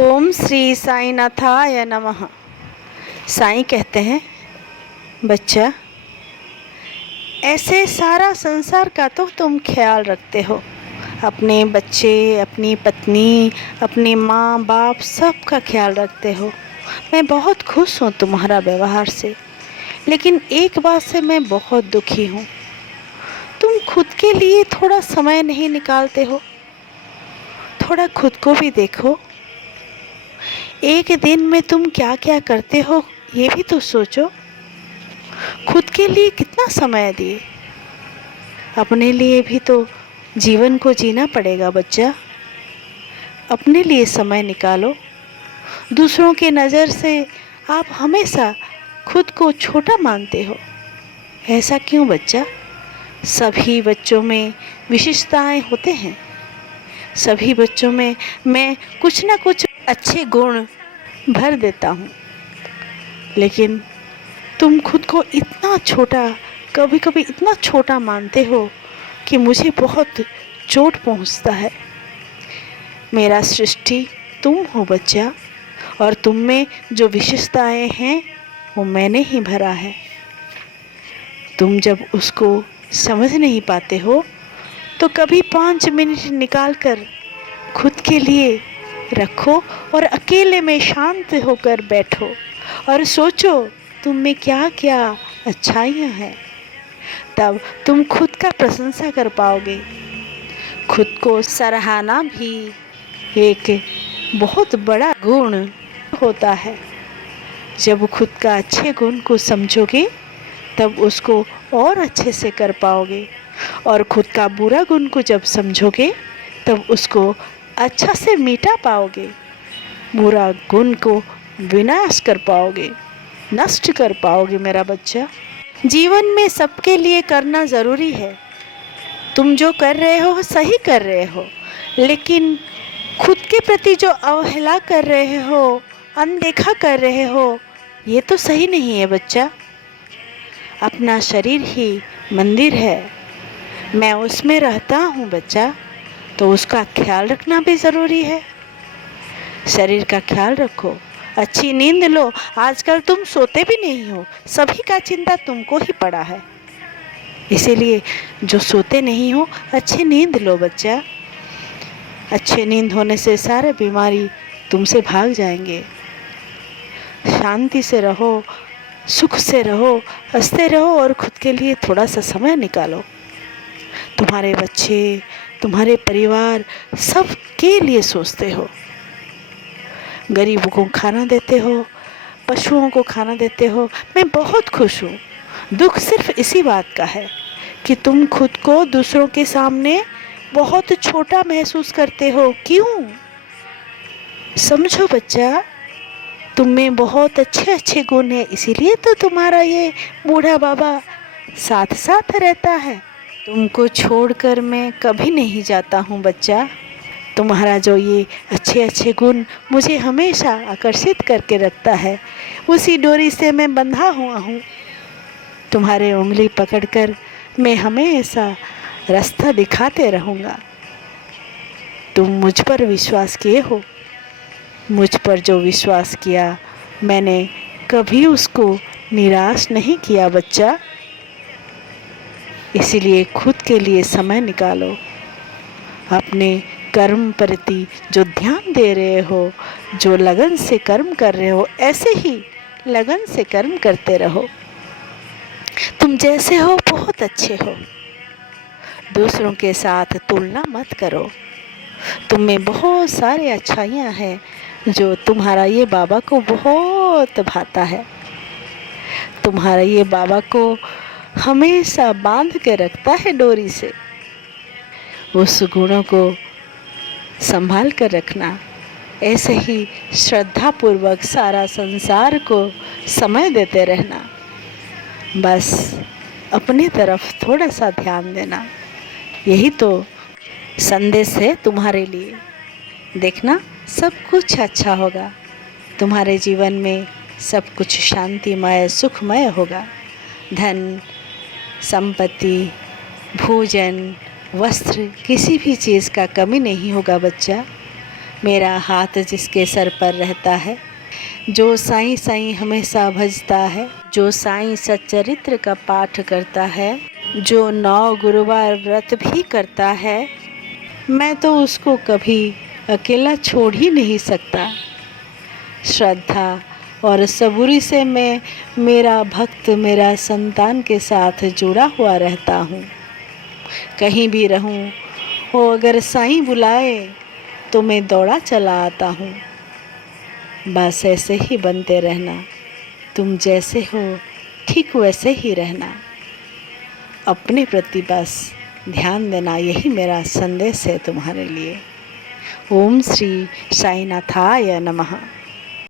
ओम श्री साईनाथाय नमः। साईं कहते हैं, बच्चा, ऐसे सारा संसार का तो तुम ख्याल रखते हो। अपने बच्चे, अपनी पत्नी, अपने माँ बाप, सब का ख्याल रखते हो। मैं बहुत खुश हूँ तुम्हारा व्यवहार से, लेकिन एक बात से मैं बहुत दुखी हूँ। तुम खुद के लिए थोड़ा समय नहीं निकालते हो। थोड़ा खुद को भी देखो। एक दिन में तुम क्या क्या करते हो ये भी तो सोचो। खुद के लिए कितना समय दिए। अपने लिए भी तो जीवन को जीना पड़ेगा बच्चा। अपने लिए समय निकालो। दूसरों के नज़र से आप हमेशा खुद को छोटा मानते हो। ऐसा क्यों बच्चा? सभी बच्चों में विशेषताएं होते हैं। सभी बच्चों में मैं कुछ ना कुछ अच्छे गुण भर देता हूँ, लेकिन तुम खुद को इतना छोटा, कभी कभी इतना छोटा मानते हो कि मुझे बहुत चोट पहुँचता है। मेरा सृष्टि तुम हो बच्चा, और तुम में जो विशेषताएं हैं वो मैंने ही भरा है। तुम जब उसको समझ नहीं पाते हो तो कभी 5 मिनट निकाल कर खुद के लिए रखो और अकेले में शांत होकर बैठो और सोचो तुम में क्या क्या अच्छाइयाँ हैं। तब तुम खुद का प्रशंसा कर पाओगे। खुद को सराहना भी एक बहुत बड़ा गुण होता है। जब खुद का अच्छे गुण को समझोगे तब उसको और अच्छे से कर पाओगे, और खुद का बुरा गुण को जब समझोगे तब उसको अच्छा से मिटा पाओगे। बुरा गुण को विनाश कर पाओगे, नष्ट कर पाओगे मेरा बच्चा। जीवन में सबके लिए करना ज़रूरी है। तुम जो कर रहे हो सही कर रहे हो, लेकिन खुद के प्रति जो अवहेला कर रहे हो, अनदेखा कर रहे हो, ये तो सही नहीं है बच्चा। अपना शरीर ही मंदिर है। मैं उसमें रहता हूँ बच्चा, तो उसका ख्याल रखना भी ज़रूरी है। शरीर का ख्याल रखो, अच्छी नींद लो। आजकल तुम सोते भी नहीं हो, सभी का चिंता तुमको ही पड़ा है। इसीलिए जो सोते नहीं हो, अच्छी नींद लो बच्चा। अच्छी नींद होने से सारे बीमारी तुमसे भाग जाएंगे। शांति से रहो, सुख से रहो, हंसते रहो, और खुद के लिए थोड़ा सा समय निकालो। तुम्हारे बच्चे, तुम्हारे परिवार, सब के लिए सोचते हो। गरीबों को खाना देते हो, पशुओं को खाना देते हो। मैं बहुत खुश हूँ। दुख सिर्फ इसी बात का है कि तुम खुद को दूसरों के सामने बहुत छोटा महसूस करते हो। क्यों? समझो बच्चा, तुम में बहुत अच्छे अच्छे गुण हैं, इसीलिए तो तुम्हारा ये बूढ़ा बाबा साथ साथ रहता है। तुमको छोड़कर मैं कभी नहीं जाता हूँ बच्चा। तुम्हारा जो ये अच्छे अच्छे गुण मुझे हमेशा आकर्षित करके रखता है, उसी डोरी से मैं बंधा हुआ हूँ। तुम्हारे उंगली पकड़कर मैं हमेशा रास्ता दिखाते रहूँगा। तुम मुझ पर विश्वास किए हो। मुझ पर जो विश्वास किया, मैंने कभी उसको निराश नहीं किया बच्चा। इसीलिए खुद के लिए समय निकालो। अपने कर्म प्रति जो ध्यान दे रहे हो, जो लगन से कर्म कर रहे हो, ऐसे ही लगन से कर्म करते रहो। तुम जैसे हो बहुत अच्छे हो। दूसरों के साथ तुलना मत करो। तुम में बहुत सारे अच्छाइयाँ हैं जो तुम्हारा ये बाबा को बहुत भाता है। तुम्हारा ये बाबा को हमेशा बांध के रखता है डोरी से। उस गुणों को संभाल कर रखना। ऐसे ही श्रद्धापूर्वक सारा संसार को समय देते रहना। बस अपनी तरफ थोड़ा सा ध्यान देना। यही तो संदेश है तुम्हारे लिए। देखना, सब कुछ अच्छा होगा। तुम्हारे जीवन में सब कुछ शांतिमय, सुखमय होगा। धन, संपत्ति, भोजन, वस्त्र, किसी भी चीज़ का कमी नहीं होगा बच्चा। मेरा हाथ जिसके सर पर रहता है, जो साईं साईं हमेशा भजता है, जो साईं सच्चरित्र का पाठ करता है, जो 9 गुरुवार व्रत भी करता है, मैं तो उसको कभी अकेला छोड़ ही नहीं सकता। श्रद्धा और सबूरी से मैं मेरा भक्त मेरा संतान के साथ जुड़ा हुआ रहता हूँ। कहीं भी रहूँ हो, अगर साईं बुलाए तो मैं दौड़ा चला आता हूँ। बस ऐसे ही बनते रहना, तुम जैसे हो ठीक वैसे ही रहना। अपने प्रति बस ध्यान देना, यही मेरा संदेश है तुम्हारे लिए। ओम श्री साईनाथाय नमः।